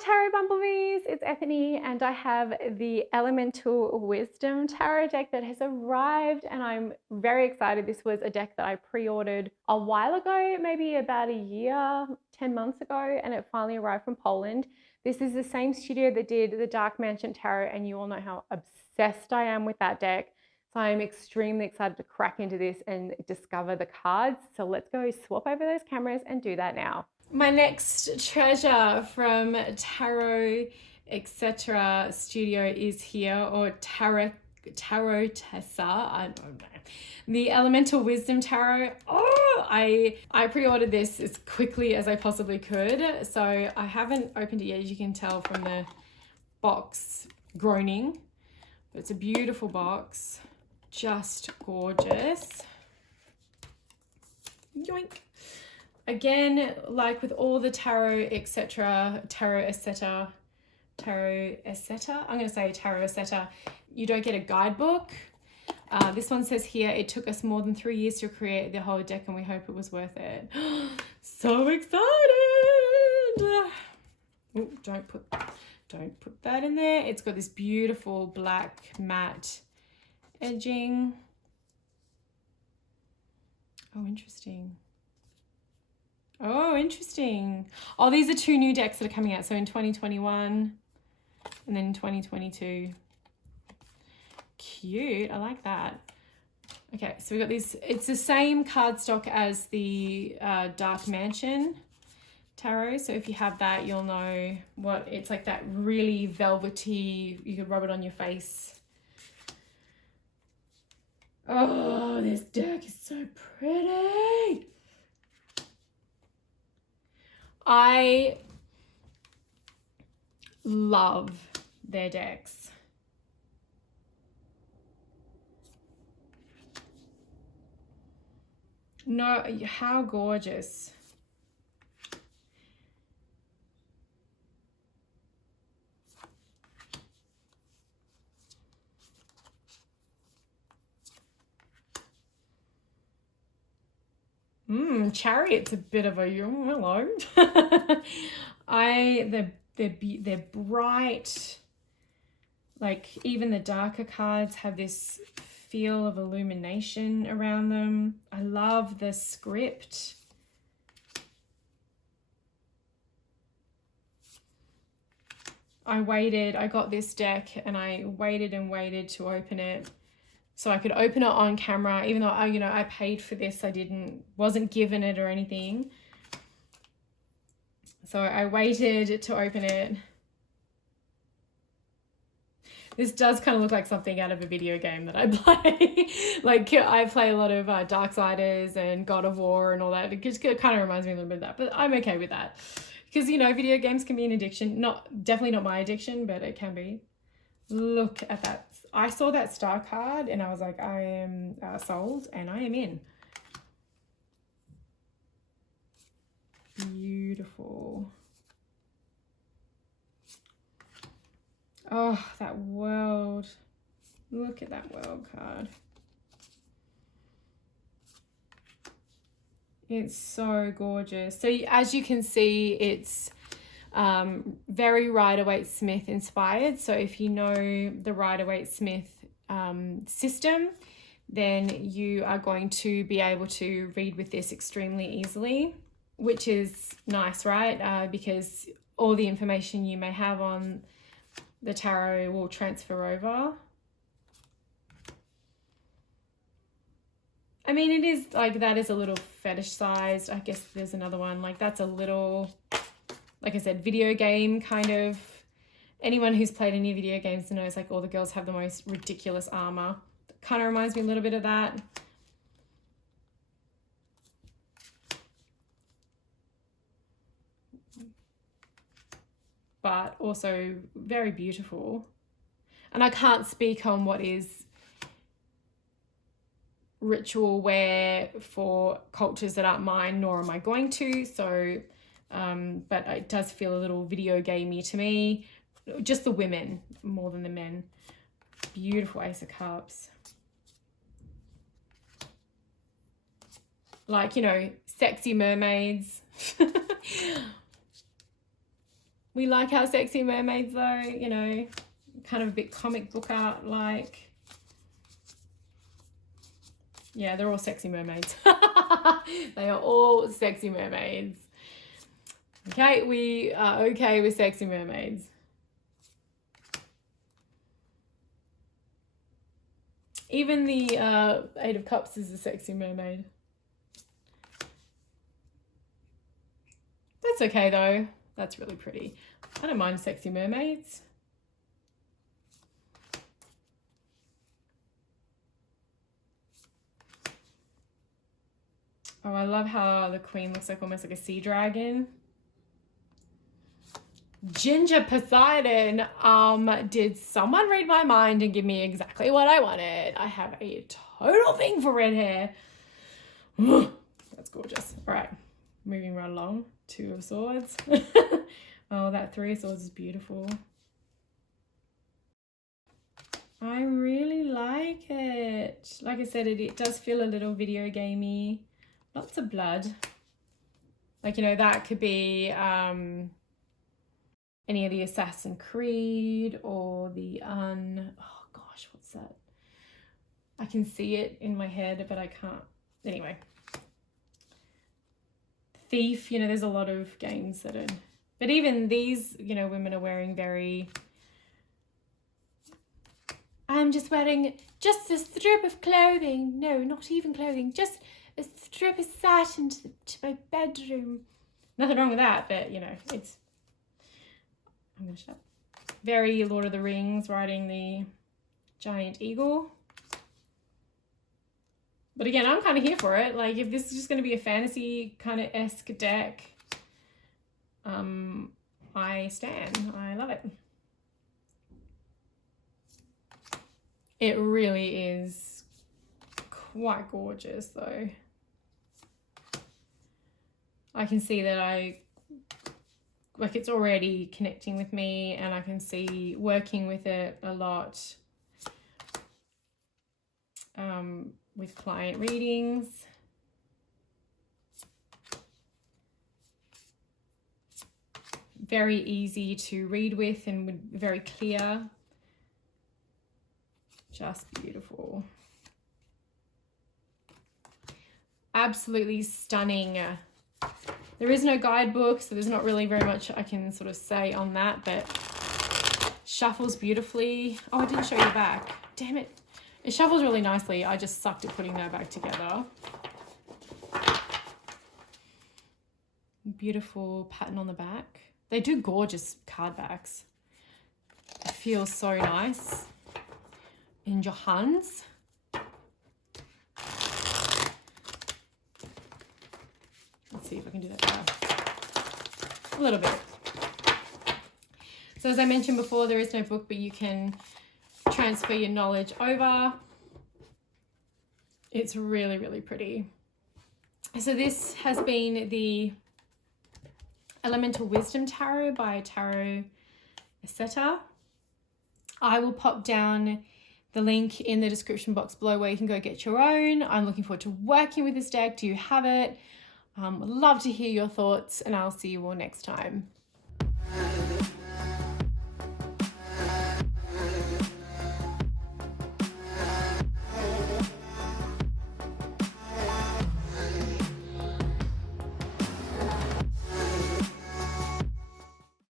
Hi Tarot Bumblebees, it's Ethony and I have the Elemental Wisdom Tarot deck that has arrived and I'm very excited. This was a deck that I pre-ordered a while ago, maybe about a year, 10 months ago, and it finally arrived from Poland. This is the same studio that did the Dark Mansion Tarot and you all know how obsessed I am with that deck. So I'm extremely excited to crack into this and discover the cards. So let's go swap over those cameras and do that now. My next treasure from Tarot Etc. Studio is here, or Tarot Tessa. I don't know. The Elemental Wisdom Tarot. Oh, I pre-ordered this as quickly as I possibly could. So I haven't opened it yet, as you can tell from the box groaning. But it's a beautiful box. Just gorgeous. Yoink. Again, like with all the Tarot Etc., Tarot Etc., I'm going to say Tarot Etc., you don't get a guidebook. This one says here, it took us more than 3 years to create the whole deck and we hope it was worth it. So excited! Ooh, don't put that in there. It's got this beautiful black matte edging. Oh, interesting. Oh, interesting. Oh, these are two new decks that are coming out. So in 2021 and then in 2022. Cute. I like that. Okay, so we got these. It's the same cardstock as the Dark Mansion Tarot. So if you have that, you'll know what it's like, that really velvety, you could rub it on your face. Oh, this deck is so pretty. I love their decks. No, how gorgeous. Chariot's a bit of a hello. They're bright. Like even the darker cards have this feel of illumination around them. I love the script. I got this deck and I waited and waited to open it so I could open it on camera, even though I paid for this. Wasn't given it or anything. So I waited to open it. This does kind of look like something out of a video game that I play. Like I play a lot of Darksiders and God of War and all that. It just kind of reminds me a little bit of that, but I'm okay with that. Because, video games can be an addiction. Definitely not my addiction, but it can be. Look at that. I saw that star card and I was like, I am sold and I am in. Beautiful. Oh, that world. Look at that world card. It's so gorgeous. So as you can see, it's very Rider-Waite-Smith inspired. So if you know the Rider-Waite-Smith system, then you are going to be able to read with this extremely easily, which is nice, right? Because all the information you may have on the tarot will transfer over. I mean, it is like, that is a little fetish sized. I guess there's another one like that's a little, like I said, video game kind of. Anyone who's played any video games knows like all the girls have the most ridiculous armor. Kind of reminds me a little bit of that. But also very beautiful. And I can't speak on what is ritual wear for cultures that aren't mine, nor am I going to. So, but it does feel a little video gamey to me. Just the women more than the men. Beautiful Ace of Cups. Like, sexy mermaids. We like our sexy mermaids though, you know, kind of a bit comic book art like. Yeah, they're all sexy mermaids. They are all sexy mermaids. Okay, we are okay with sexy mermaids. Even the Eight of Cups is a sexy mermaid. That's okay though. That's really pretty. I don't mind sexy mermaids. Oh, I love how the queen looks like almost like a sea dragon. Ginger Poseidon. Did someone read my mind and give me exactly what I wanted? I have a total thing for red hair. That's gorgeous. All right, moving right along. Two of Swords. Oh, that Three of Swords is beautiful. I really like it. Like I said, it does feel a little video gamey. Lots of blood. Like, you know, that could be any of the Assassin's Creed or the oh gosh, what's that? I can see it in my head, but I can't. Anyway. Thief, you know, there's a lot of games that are, but even these, you know, women are wearing very, I'm just wearing just a strip of clothing. No, not even clothing, just a strip of satin to my bedroom. Nothing wrong with that, but you know, it's, I'm gonna shut up. Very Lord of the Rings, riding the giant eagle. But again, I'm kind of here for it. Like, if this is just going to be a fantasy kind of esque deck, I stand. I love it. It really is quite gorgeous, though. I can see that like, it's already connecting with me, and I can see working with it a lot. With client readings. Very easy to read with and very clear. Just beautiful. Absolutely stunning. There is no guidebook, so there's not really very much I can sort of say on that, but shuffles beautifully. Oh, I didn't show you the back. Damn it. It shuffles really nicely. I just sucked at putting that back together. Beautiful pattern on the back. They do gorgeous card backs. It feels so nice in your hands. Let's see if I can do that better. A little bit. So as I mentioned before, there is no book, but you can transfer your knowledge over. It's really, really pretty. So this has been the Elemental Wisdom Tarot by Tarot Asceta. I will pop down the link in the description box below where you can go get your own. I'm looking forward to working with this deck. Do you have it? Would love to hear your thoughts, and I'll see you all next time.